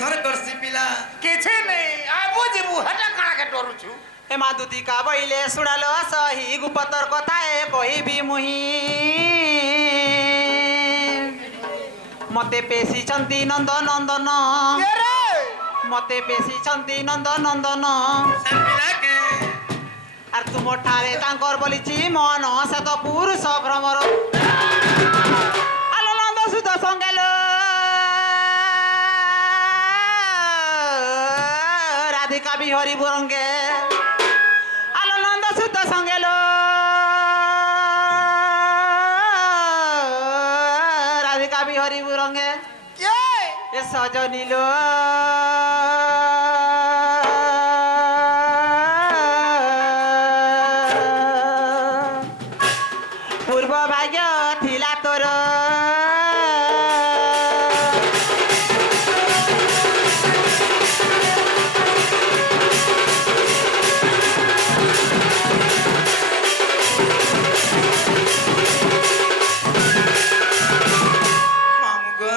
Tension करसी पिला किछे नहीं आबो जेबू हटा काना के डरुछु ए मादुती का बइले सुनालो सही गुपतर कथाए कहिबी मुही मते पेशी चंदी नंद नंदन के रे मते पेशी चंदी नंद नंदन से पिला के আর তুমর ঠারে তাঙ্কর বলিছি মন শত পুরুষ ভ্রমর আলো নন্দ সুত সঙ্গেল রাধিকা বিহরি বুরঙ্গে আলো নন্দ সুত সঙ্গেল রাধিকা বিহরি বুরঙ্গে के এ সজনিল পূর্ব ভাগ্য থিলা তোর मामू गो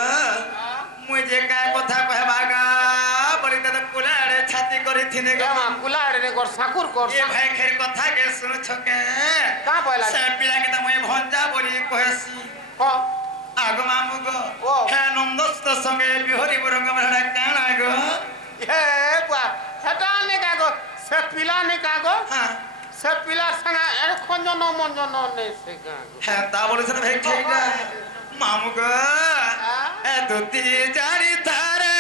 मुझे का कथा कहबा गा बड़ी त कुलाड़े छाती करी थिने गा मा कुलाड़े ने कर साकुर कर ये भाई खेर कथा के सुन छके का बोला से पिला के त मुई भंजा बोली कहसी हो आग मामू गो ओ। हे नंदस्त संगे बिहरी बुरंग मरडा काना गो ए बुआ हटा ने का गो से पिला ने का गो हां से पिला संगा ए खंजन मंजन ने से का गो हे ता बोले से भाई ठीक ना मामू गो ए दुती जारी थारे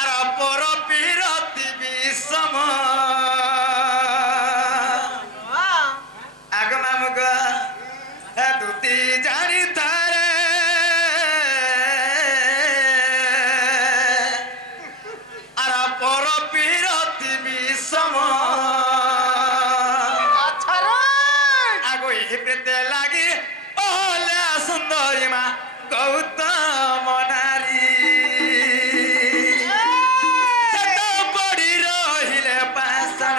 आर पर पिरति विषम आग मामू गो ए दुती जारी थारे आर पर पिरति विषम अच्छा रे आगो हिप्रेते लागि ओला सुन्दरीमा गौतम नारी सत बढी रहिले पासन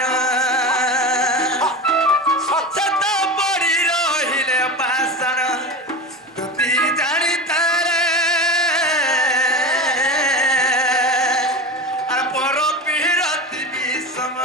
सत बढी रहिले पासन दुती जानी तारे आर पर पिरति विषम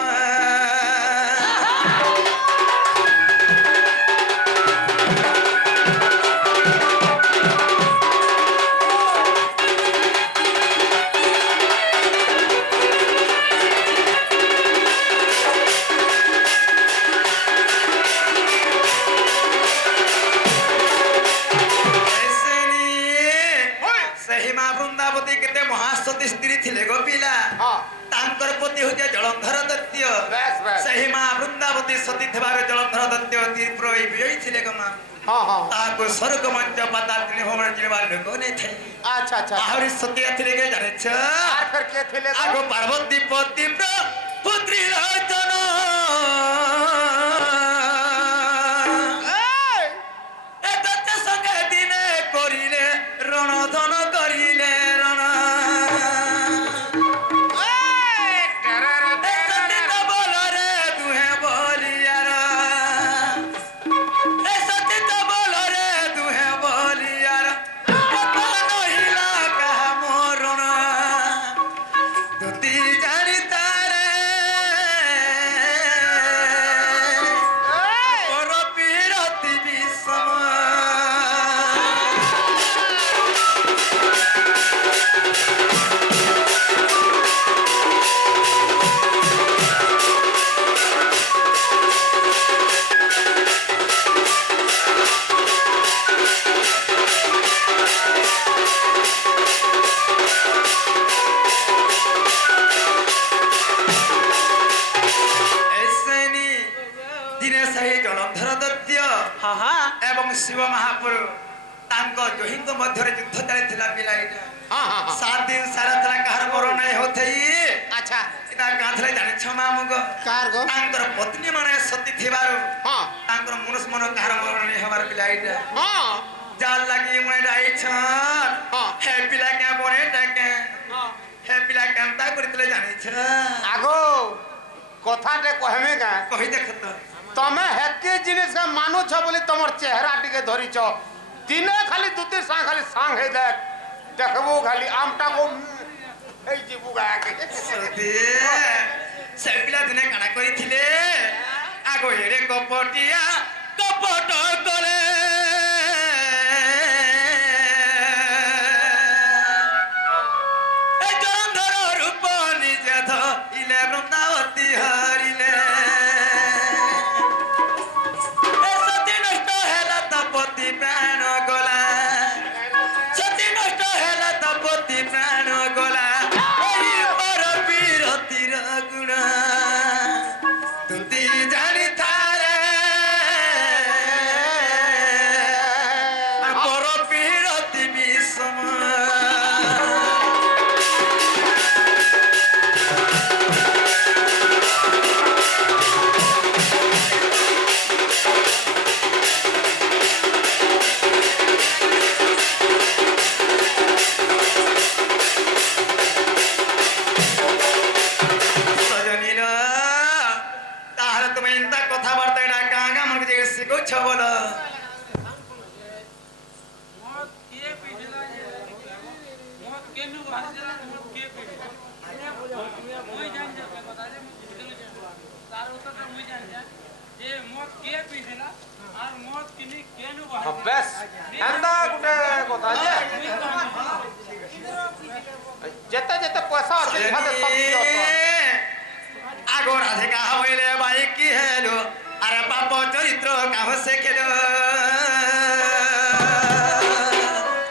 सही माँ वृंदावती केते महासती स्त्री थिले गो पिला हां तांकर पति होजे जलंधर दत्य बस बस सही माँ वृंदावती सती थबार जलंधर दत्य तीव्र विजयी थिले गो माँ हां हां ताको स्वर्ग मंच पाताल होमर जिरवाल लोक ने थे अच्छा अच्छा आहरी सती थिले के जाने छ आर फिर के थिले गो आगो पार्वती पति पुत्री लोचन ए ए दत्त संगे दिने करिले रणधन करिले रण शिव महाप्रभु तांको जोहिंग मध्यरे युद्ध चलैथिला पिलाइटा हां हां 7 दिन सारा तला कहर मरो नै होथई अच्छा इता गाथले जानि छमा मुगो कार गो तांकर पत्नी माने सती थिबारु हां तांकर मनुष्य मन कहर मरो नै हमार पिलाइटा हां जाल लागि मुने डाइ छन हां हे पिला के बोने टाके हां हे पिला कांता करितले जानि छ आगो कथाटे कहमे का कहि देखत तमे हेके जिनिस के मानु छ बोली तमर चेहरा टिके धरि छ দিনে খালি দুটির সাং খালি সাং হয়ে দেখ দেখবো খালি আমটা গো এই ଯିବୁ গাকে সতী সে পিলা দিনে কাଣା কইছিলে আগো এড়ে কপটিয়া কপট করে এই জন্ধর রূপ নিজে ধইলে বৃন্দাবতী হরিলে এ সতী নষ্ট হেলা তপতি প্রাণ গলা সতী নষ্ট হেলা তপতি প্রাণ গলা এই পর বিরতির গুণ তুতি জানি থারে পর বিরতি বিষম সজনীর তাহলে তুমি ইন্তা কথাবার্তা এটা গাঁগা আমাকে যে শিখছ বলো মদ কে পিছলা যে মদ কেনু ভাজলা মদ কে পিছলা মুই জানি যে কথা যে মুই বুঝলো যে তার উত্তরটা মুই জানি যে মদ কে পিছলা আর মদ কিনি কেনু ভাজলা বেশ এন্দা গুটে কথা যে যেতে যেতে পয়সা আছে হাতে সব দিও তো আগো রাধিকা হইলে বাই কি হেলো আরে পাপ চরিত্র কাহ সে খেলো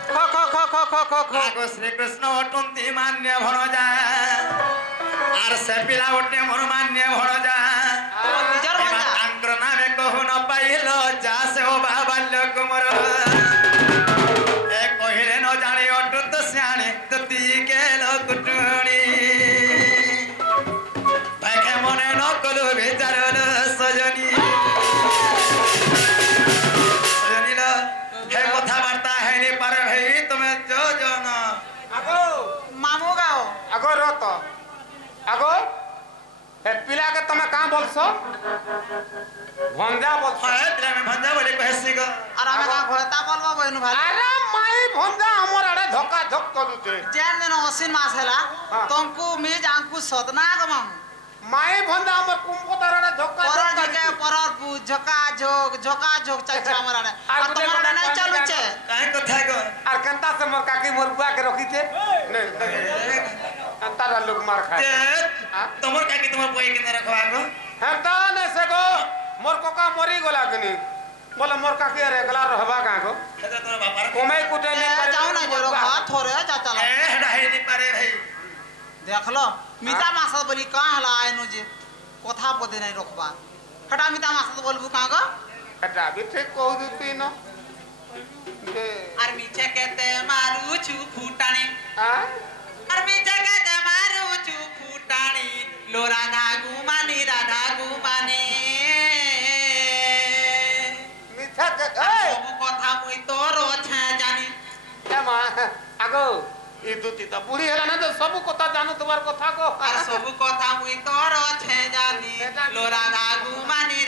খ খ খ খ খ খ খ আগো শ্রীকৃষ্ণ অটন্তি মান্য ভণ যায় আর সে পিলা ওটে মন মান্য ভণ যায় নিজের এবার ভাষা তাঙ্কর নামে কহু ন পাইল যা সে ও বাল্য কুমর এ কহিলে ন জানে অটুত শ্যাণে ততি গেল কুটুনি ভাইকে মনে ন কলু বিচারল সজনী সজনীল হে কথাবার্তা হেনি পারে ভাই তুমি যোজন আগো মামু গাও আগো রত আগো হে পিলাকে তুমি কাঁ বলছো ভঞ্জা বলছো হয় পিলা আমি ভঞ্জা বলে কহেছি গো আর আমি কা ঘরতা বলবো বইনু ভাই আরে মাই ভঞ্জা আমার আড়ে ধক্কা ধক করুছে যেন দিন অসীন মাস হেলা হ্যাঁ। তমকু মিজ আঙ্কু সদনা গো মামু মাই ভঞ্জা আমার কুম্ভতার আড়ে ধক্কা পর ধক দিকে পরর ঝকা ঝোক চাইছে আমার আড়ে আর আর গুটে তোমার আড়ে গুটে নাই কথা চালুছে কয়। কাই কথা গো আর কেনতা সে মোর কাকি মোর বুয়াকে রখিছে তারা লোক মার খায় যে হ্যাঁ? তোমার কাকি তোমার বই কিনে রাখো আগো হ্যাঁ তা নে সে গো মোর কোকা মরি গলা কিনি বলে মোর কাকি আর একলা রহবা গাঁ গো এটা তোমার বাবার কমে কুটে নি যাও না জোর ঘর থরে যা চালা এ ডাইনি পারে ভাই দেখলো মিতা মাস বলি কাঁ হলা আইনু যে কথা পদে নাই রখবা হটা মিতা মাস বলবু কাঁ গো এটা বি ঠিক কউ দিতি ন যে আর মিছে কেতে মারুছু ফুটানি হ্যাঁ আর মিছে কেতে মারুছু ফুটানি লো রাধা গুমানি মিথ্যা এই সবু কথা মুই তোর ছে জানি এ মা আগো ই দুতি তো বুড়ি হেলা না তো সবু কথা জানো তোমার কথা গো আর সবু কথা মুই তোর ছে জানি লো রাধা গুমানি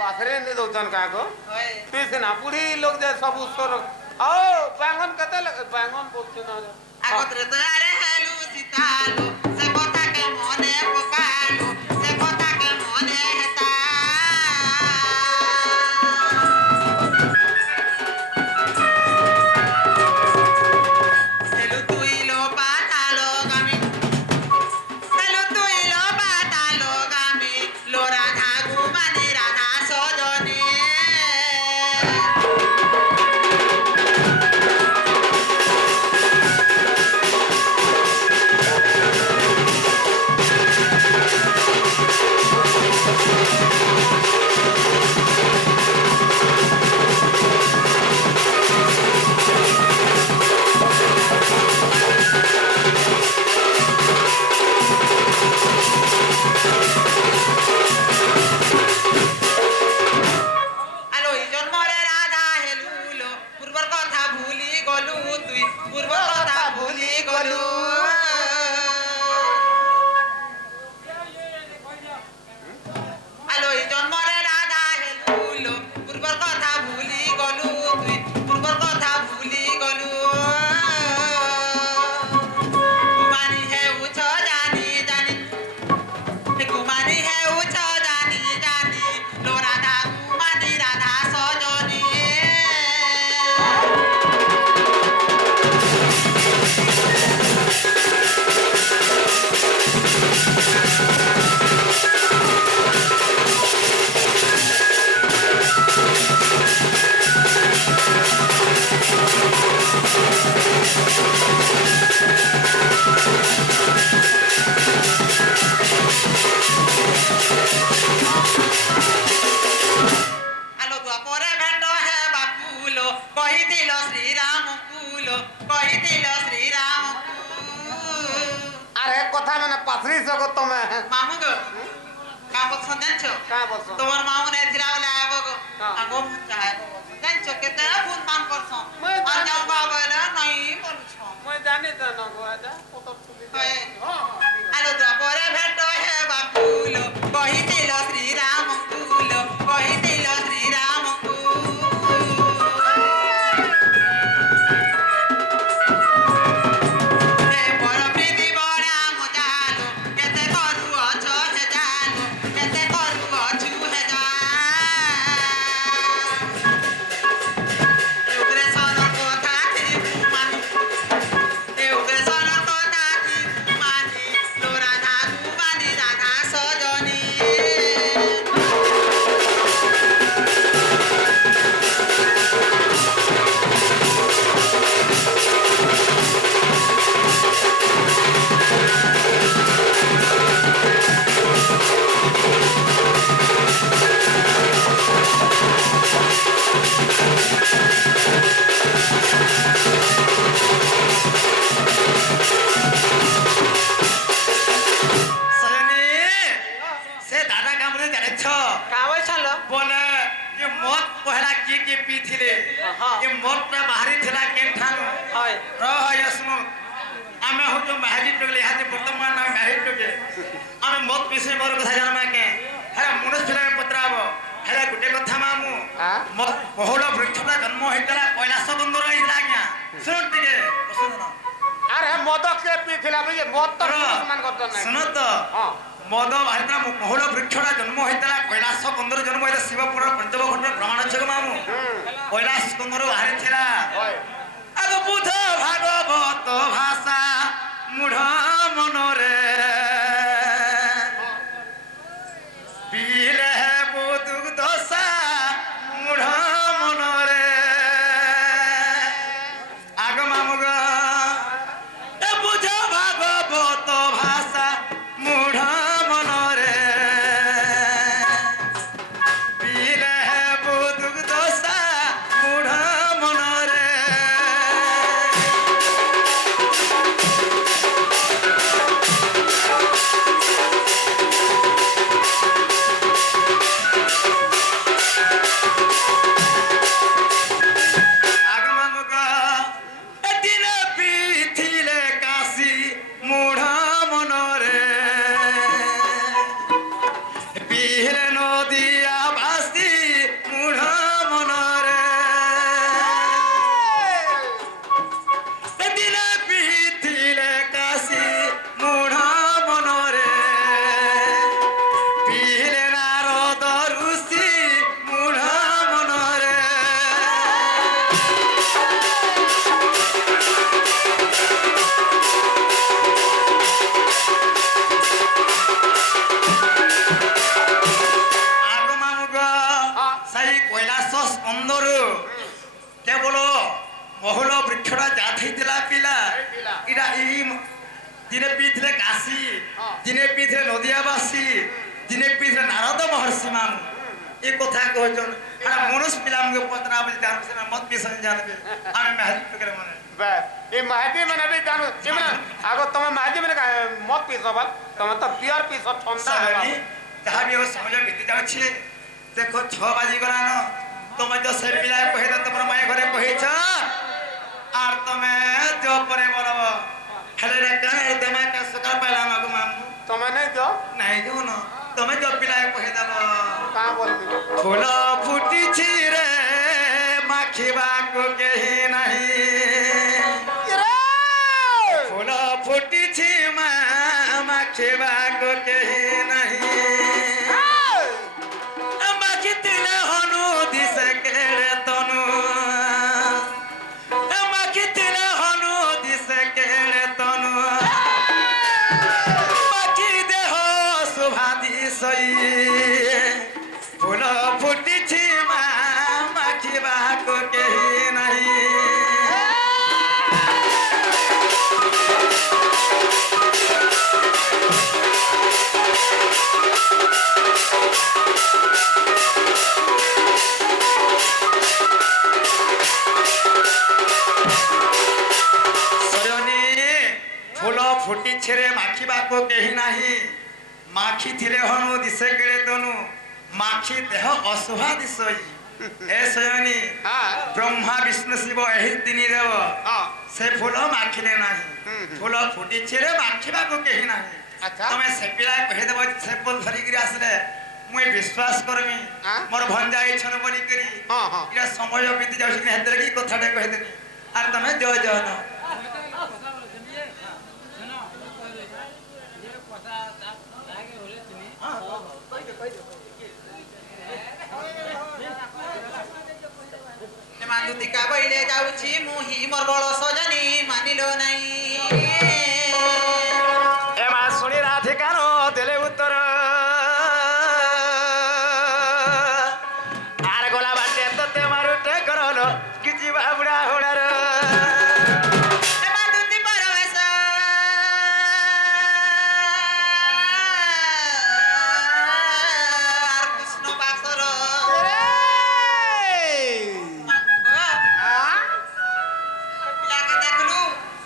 पाथरे ने दौचन का को होय पिसना बुढ़ी लोग जे सब उसर ओ बैंगन कते बैंगन बोलते ना আগতরে তো আরে হেলু সীতালু সে কথাকে মনে পকালু সে কথাকে মনে হেতা সেলু তুই লো পাতালো গামি সেলু তুই লো পাতালো গামি লো রাধা গুমা বলছো জানছো কা বলছো তোমার মা মনে ছিল বলে আইবো গো হ্যাঁ। আগো চাইবো জানছো কেতে ফোন পান করছো মই আর জানি। যাও বাবা নাই বলছো মই জানি তো না গো আদা কত তুলি হয়। হ্যাঁ আলো দ্বাপরে ভেট হে বাকুল কহিছিল শ্রীরাম কুল কহিছিল শ্রীরাম কুল হে বড় প্রীতি বড়া মজালো কেতে করু অছ হে জানো কেতে করু অছু হে জান উগরে সনর কথা কি মানি উগরে সনর কথা কি মানি লো রাধা কুমারী রাধা সজনী সজনী সে দাদা কামড়ে জানেছ কাবই ছালো বলে যে মদ পহলা কি পিছিলে হ্যাঁ। ଏ ମଦଟା ବାହାରିଥିଲା କେଠାରୁ হয় ରହ ଶୁଣ ଆମେ ହଉଛୁ ମାହାଜି ଟୋକଲେ ଇହାଦେ ବର୍ତ୍ତମାନ ଆମେ ମାହାଜି ଟୋକେ ଆମେ ମଦ ପିସେ ମୋର କଥା ଜାଣମା କେ ହେରା ମନୁଷ୍ୟ ପିଲାରେ ପତ୍ରାବ ହେରା ଗୋଟେ କଥା ମାମୁ হ্যাঁ ମଦ ବହୁଳ ବୃକ୍ଷଟା ଜନ୍ମ ହେଇଥିଲା କୈଳାସ ବନ୍ଦର ହେଇଥିଲା ଆଜ୍ଞା ଶୁଣ ଟିକେ ବସୁନ আরে মদ কে পিছিলা বুঝে মদ তো মুসলমান করতে নাই ଶୁଣ ତ হ্যাঁ মদ বাহিଥିଲା ବହୁଳ ବୃକ୍ଷଟା ଜନ୍ମ ହେଇଥିଲା କୈଳାସ ବନ୍ଦର ଜନ୍ମ ହେଇଥିଲା ଶିବପୁର ପଞ୍ଚବଖଣ୍ଡର ପ୍ରମାଣ ଅଛି ମାମୁ କୈଳାସ ବନ୍ଦର ବାହାରିଥିଲା হয় আগ বুধ ভাগবত ভাষা মূঢ় মনরে পিলে বুধ দশা মূঢ় মনরে আগ মামুগ এ বুঝ ভাগবত ভাষা মূঢ় মনরে পিলে বুধ দশা মূঢ় মনরে আগমনগ এদিন পিথিলে কাশি মূঢ় মনরে পিহলে নদিয়া ভাসি মূঢ় মনরে এদিন পিথিলে কাশি মূঢ় মনরে পিহলে নারদ ঋষি মূঢ় মনরে আগমানুগ সেই কৈলাস স্কন্দরু কেবল মহুল বৃক্ষটা জাত হইতিলা পিলা ହେଇଥିଲା। ইটা এই দিনে পিথিলে কাশী দিনে পিথিলে নদিয়াবাসী দিনে পিথিলে নারদ মহর্ষি মান এই কথা কহছন এটা মনুষ পিলামকে পতরা বলি জানছে না মত পিছন জানবে আমি মেহাজি টুকরে মনে বাস এই মাহাদি মানে भी জানো যেমন আগো তুমি মাহাদি মানে মদ পিছো বল তুমি তো পিওর পিছো ঠান্ডা সাহানি যাহা বি সময় বিতি যাচ্ছে দেখো 6 বাজি গলানো তুমি তো সে পিলায় কহে তো তোমার মায়ে ঘরে কহিছ আর তুমি जो পরে বলব হেলে রে কানে দেমা কা সকাল পাইলাম আগো মামু তুমি নাই তো নাই जो ন তুমি जो পিলায় কহে দাও কা বলবি ফুল ফুটিছি রে মাখিବାକୁ କେହି ନାହିଁ ফুল ফুটিছি মা মাখিବାକୁ କେହି ନାହିଁ মাখিଥିଲେ হনু দিছে কেড়ে তনু মাখিଥିଲେ হনু দিছে কেড়ে তনু মাখি দেহ শোভা দিছই ফুল ফুটিছি মা মাখিବାକୁ କେହି ନାହିଁ ସଜନୀ ଫୁଲ ଫୁଟିଛେ ରେ ମାଖିବାକୁ କେହି ନାହିଁ মাখি থিলে হনু দিশে কেড়ে তনু মাখি দেহ অশুভা দিশই এ সয়নি হ্যাঁ ব্রহ্মা বিষ্ণু শিব এই তিনি দেব হ্যাঁ সে ফুল মাখিলে নাই ফুল ফুটিছে রে মাখিବାକୁ কেহি নাই আচ্ছা তুমি সে পিলা কহে দেব সে ফুল ধরিকি আসলে মুই বিশ্বাস করমি হ্যাঁ? মোর ভঞ্জা ইচ্ছন বলি করি হ্যাঁ হ্যাঁ এটা সময় বিতি যাଉଛି কি হেতরে কি কথাটা কহে দেনি আর তুমি জয় জয় না কথা বলেছেন যে শোনো যে কথা আগে হলে তুমি ମାନ୍ଦୁତିକା ବଇଲେ ଯାଉଛି ମୁହିଁ ମୋର ବଳ ସଜନି ମାନିଲ ନାହିଁ এ মা শুনি রাধিকার দেলে উত্তর আর গোলা বাটে তোতে মারুটে করলো কিছু বাবুড়া হোড়ার ଏ ମାନ୍ଦୁତି ପରବେଶ আর কৃষ্ণ ବାସର ପିଲାକେ ଦେଖିଲୁ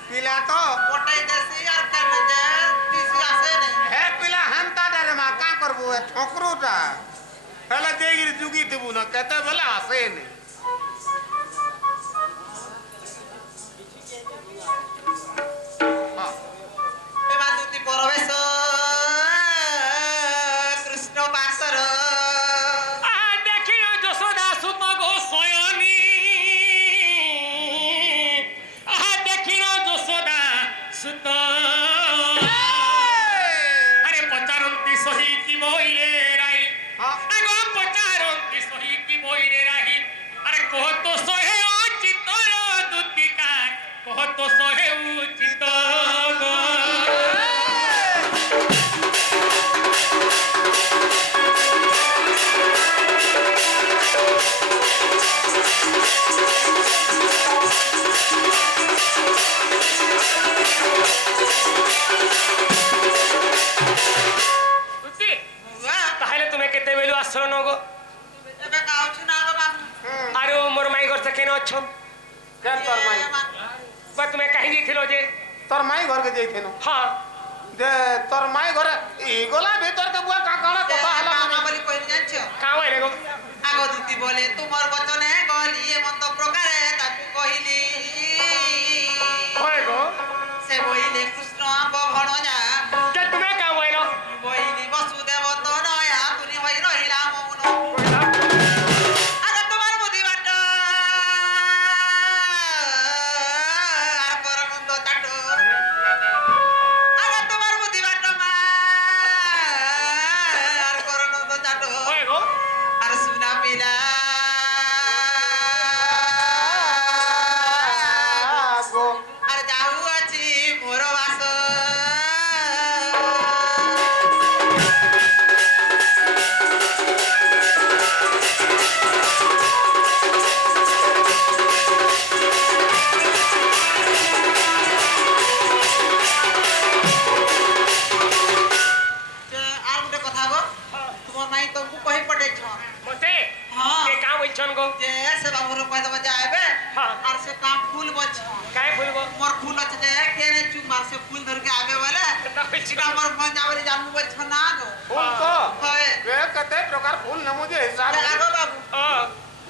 ପିଲା ତ ପଟାଇ ଦେସି আর କେବେ ଯେ ଦିଶି ଆସେ ନାହିଁ ହେ ପିଲା ହେନ୍ତା ଡାରେ ମା କାଁ କରବୁ ଏ ଠକରୁଟା ହେଲେ ଦେଇକିରି ଯୁଗିଥିବୁ ନା କେତେବେଳେ ଆସେନି ଏ ମାନ୍ଦୁତି ପରବେଶ କୃଷ୍ଣ ବାସର দেখিল যশোদা সুত গো শয়নী দেখিল যশোদা সুত আরে পচারন্তি সহি কি বইলে রাই আগো পচারন্তি সহি কি বইলে রাহি আরে কহত সহে উচিত দুতিকা কহত সহে উচিত গো দুতি তাহলে তুমি কেতেবেলু আসলো নগো ଏବେ ଗାଉଛୁ ନା ଗୋ ବାବୁ আরে মোর মাই ঘর থেকে অছন কেন তোর মাই বা তুমি কাহি দিয়েছিল যে তোর মাই ঘরকে যাইথেনু হ্যাঁ যে তোর মাই ঘরে ই গলা ভিতরকে বুয়া কাকানা কথা হেলা মামা বলি কইনি জানছো কাওয়াই রে গো আগ দুতি বলে তোমার বচনে গলি এমন্ত প্রকারে তাকে কহিলি হয় গো সে বইলে কৃষ্ণ বভণ যা কে তুমি কাওয়াইল বইলি বসুদেব তো নয়া তুনি হই রহিলা মৌন আগ তোমার বুদ্ধি বাট আর পরমন্দ তাট আগ তোমার বুদ্ধি বাট মা আর পরমন্দ তাট হয় গো আর সুনা পিলা গো আর যাহু আছে মোর বাস আর গোটে কথা গো তোমার মাই তোমକୁ কହି পঠাইছ মতে হ্যাঁ কে কাম হইছন গো যে সে বাবুর কয়ে দেব যে আইবে হ্যাঁ। আর সে কাম ফুল বছ কাই ফুলবো মোর ফুল আছে যে কেনে চুমার সে ফুল ধরকে আইবে বলে এটা হইছি এটা মোর মজা বলি জানু বছ না গো ফুল তো হয় বে কতে প্রকার ফুল নমু যে হিসাব আগো বাবু ও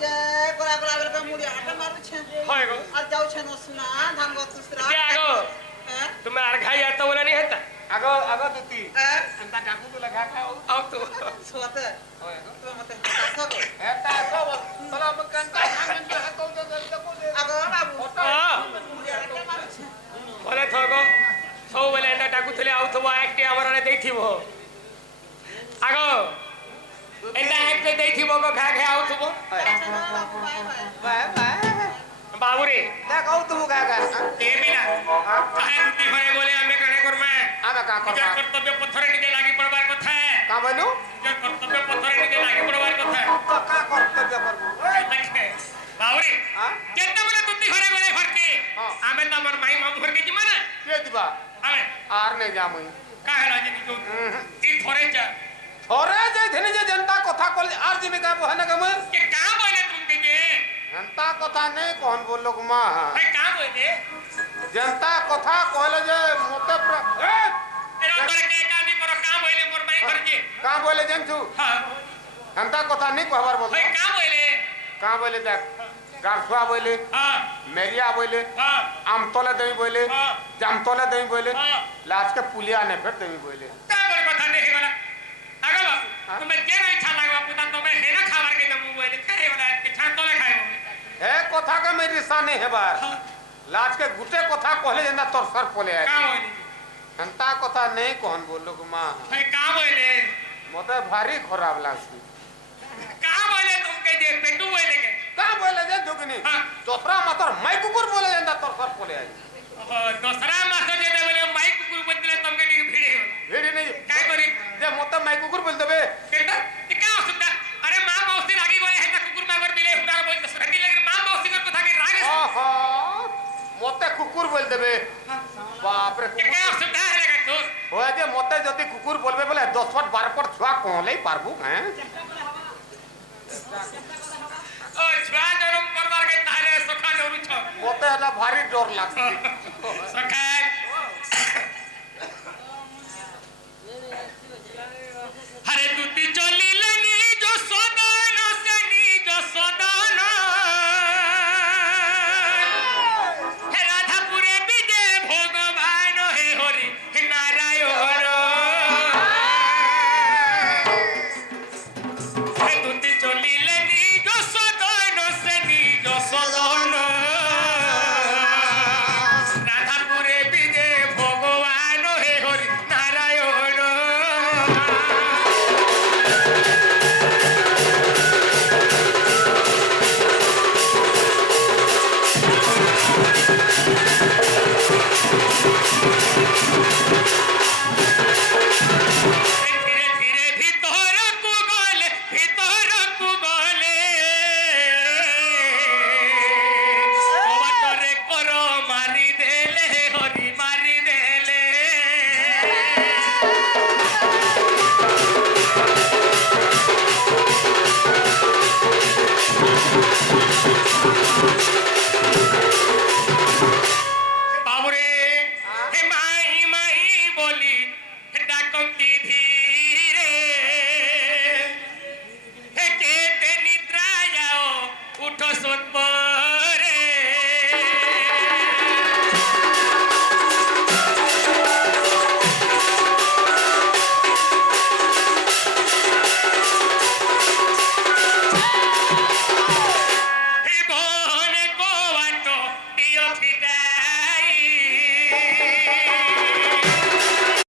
যে গোলা গোলা বের মুড়ি হাতে মারছে হয় গো আর যাওছে নসনা ধান গতুসরা যে আগো হ্যাঁ তুমি আর খাই এত বলে নি হেতা আগ আগ দুতি হ্যাঁ এন্তা ডাকু তো লাগা খাও আও তো সোতে হয় গো তুমি মতে হাসো গো এটা সব তোলা মকান্তা হাঙ্গন হাতো দে দেখো দে আগো বাবু হ্যাঁ মুড়ি হাতে মারছে বলে থগো ସବୁବେଳେ ଏନ୍ତା ଡାକୁଥିଲେ ଆଉଥିବ ଆକ୍ଟେ ଆମର ଆଡ଼େ ଦେଇଥିବ ଆଗ ଏନ୍ତା ଆକ୍ଟେ ଦେଇଥିବ ଗୋ ଘା ଘା ଆଉଥିବ ବାବୁ ବାଏ ବାଏ বাই বাই ବାବୁରେ দেখো তুমি কাকা ଏ ବିନା କାहे ଦୁତି ଘରେ ଗଲେ ଆମେ କାଣା କରମା ଆମେ কা ନିଜର করবা କର୍ତ୍ତବ୍ୟ ପଥରେ ନିଜେ ଲାଗି ପଡ଼ବାର କଥା কা বলু ନିଜର କର୍ତ୍ତବ୍ୟ ପଥରେ ନିଜେ ଲାଗି ପଡ଼ବାର କଥା তো কা কর্তব্য করবো ଦେଖେ ବାବୁରେ হ্যাঁ ଯେତେବେଳେ ଦୁତି ଘରେ ଗଲେ ଘରକେ ହଁ। ଆମେ ତ ଆମର ମାଇ ମାମୁଁ ଘରକେ ଯିମା ନା কে দিবা ଆମେ আর নে যামই କାହା ହେଲା ଯେ ଇ ଥରେ ଯା থরে যাইথিনি যে জনতা কথা কলি আর জিমি কা বহনা কে মই के का बोले तुमके जे জনতা কথা নেই কোন বললো মা भाई का बोले जनता কথা কইলে যে মতে एरो तोरे के का दी पर का बोले मोर भाई करके का बोले जानछु हां हंता कथा नहीं कहबार बोल भाई का बोले का बोले देख गारसुआ बोले हां मेरिया बोले हां आमतोले दई बोले हाँ। जामतोले दई बोले हाँ। लास्ट के पुलिया ने फिर दई बोले का बोले कथा नहीं वाला आगे बा तुम्हें जे नहीं इच्छा लागवा पुता तुम्हें है ना खावर के दमु बोले करे वाला के छान तोले खाए हे कथा के मेरी साने है बार हां लास्ट के गुटे कथा कहले जंदा तोर सर पोले का बोले हंता कथा नहीं कहन बोलो को मां भाई का बोले मते भारी खराब लागसी का बोले तुमके जे पेटू बोले के का बोले जे जोगनी हाँ। दोसरा मातर माई कुकुर बोले जंदा तोर सर पोले आई दूसरा मास्टर जे बोले माइक कुकुर बदले तुमके नी भिड़े हो भेड़ी नहीं काय करी जे मते माई कुकुर बोल देबे केता का असुविधा अरे मां मौसी लागी बोले है ना कुकुर मागर बिले हुदार बोल सरती लगे मां मौसी कर कथा के राग आहा मते कुकुर बोल देबे बाप रे के का असुविधा है लगा तो होय जे मते जति कुकुर बोलबे बोले 10 फट 12 फट छुआ कहले पारबू हैं ओ छुआ जरम करवार के तारे सखा जरू छ मते ना भारी डर लागसी सखा